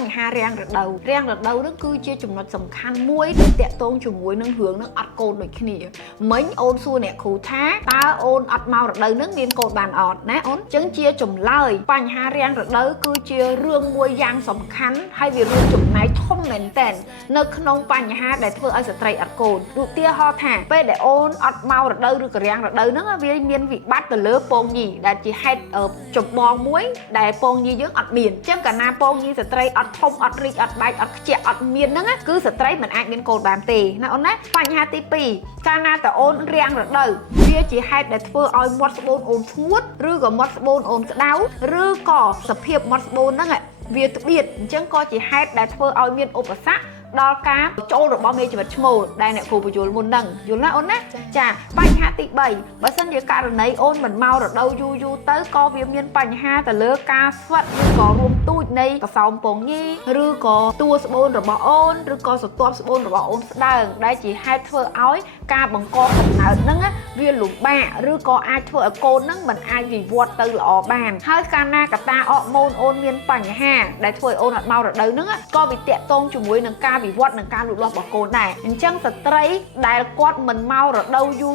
បញ្ហារាំងរដូវហ្នឹងគឺជាចំណុចសំខាន់មួយដែលតាក់ទងជាមួយនឹងរឿងនឹងអត់កូនដូចគ្នាមិញអូនសួរអ្នកគ្រូថាតើអូនអត់មករដូវហ្នឹងមានកូនបានអត់ណាអូនអញ្ចឹងជាចម្លើយបញ្ហារាំងរដូវគឺជារឿងមួយយ៉ាងសំខាន់ហើយវារួមចំណែកធំមែនទែននៅក្នុងបញ្ហាដែលធ្វើឲ្យស្ត្រីអត់កូនឧទាហរណ៍ថាពេលដែលអូនអត់មករដូវឬក៏រាំងរដូវហ្នឹងវាមានវិបត្តិទៅលើពងញីដែលជាហេតុចម្បងមួយដែលពងញីយើងអត់មានអញ្ចឹងកាលណាពងញីស្ត្រីអត់ធំអត់រីកអត់បែកអត់ខ្ជាក់អត់មានហ្នឹងគឺស្ត្រីមិនអាចមានកូនបានទេណាអូនណាបញ្ហាទី2កាលណាតើអូនរាំងរដូវវាជាហេតុដែលធ្វើឲ្យមាត់ស្បូនអូនស្ងួតឬក៏មាត់ស្បូនអូនក្តៅឬក៏សភាពមាត់ស្បូនហ្នឹងវាត្បៀតអញ្ចឹងក៏ជាហេតុដែលធ្វើឲ្យមានឧបសគ្គដល់ការចូលរបស់មេជីវិតឈ្មោលដែលអ្នកគ្រូបញ្យល់មុនហ្នឹងយល់ណាអូនណាចាបញ្ហាទី3បើសិនជាករណីអូនមិនមករដូវយូរទៅក៏វាមានបញ្ហាទៅលើការស្វិតឬក៏រួមទូចនៃកសោមពងញីឬក៏តួស្បូនរបស់អូនឬក៏ស្រទាប់ស្បូនរបស់អូនស្ដើងដែលជាហេតុធ្វើឲ្យការបង្កកំណើតហ្នឹងវាលំបាកឬក៏អាចធ្វើឲ្យកូនហ្នឹងមិនអាចវិវត្តទៅល្អបានហើយកាលណាកតាអរម៉ូនអូនមានបញ្ហាដែលធ្វើឲ្យអូនអត់មករដូវហ្នឹងក៏វាតាក់ទងជាមួយនឹងការវិវត្តនឹងការលូតលាស់របស់កូនដែរអញ្ចឹងស្ត្រីដែលគាត់មិនមករដូវយូរ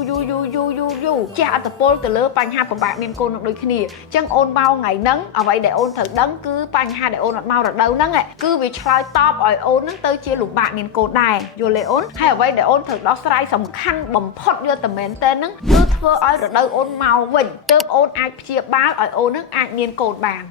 ជះឥទ្ធិពលទៅលើបញ្ហាពិបាកមានកូននឹងដូចគ្នាអញ្ចឹងអូនមកថ្ងៃហ្នឹងអ្វីដែលអូនត្រូវដឹងគឺបញ្ហាដែលអូនអត់មករដូវហ្នឹងគឺវាឆ្លើយតបឲ្យអូនហ្នឹងទៅជាលំបាកមានកូនដែរយល់ទេអូនហើយអ្វីដែលអូនត្រូវដោះស្រាយសំខាន់បំផុតយកតែមែនតើហ្នឹងគឺធ្វើឲ្យរដូវអូនមកវិញទើបអូនអាចព្យាបាលឲ្យអូនហ្នឹងអាចមានកូនបាន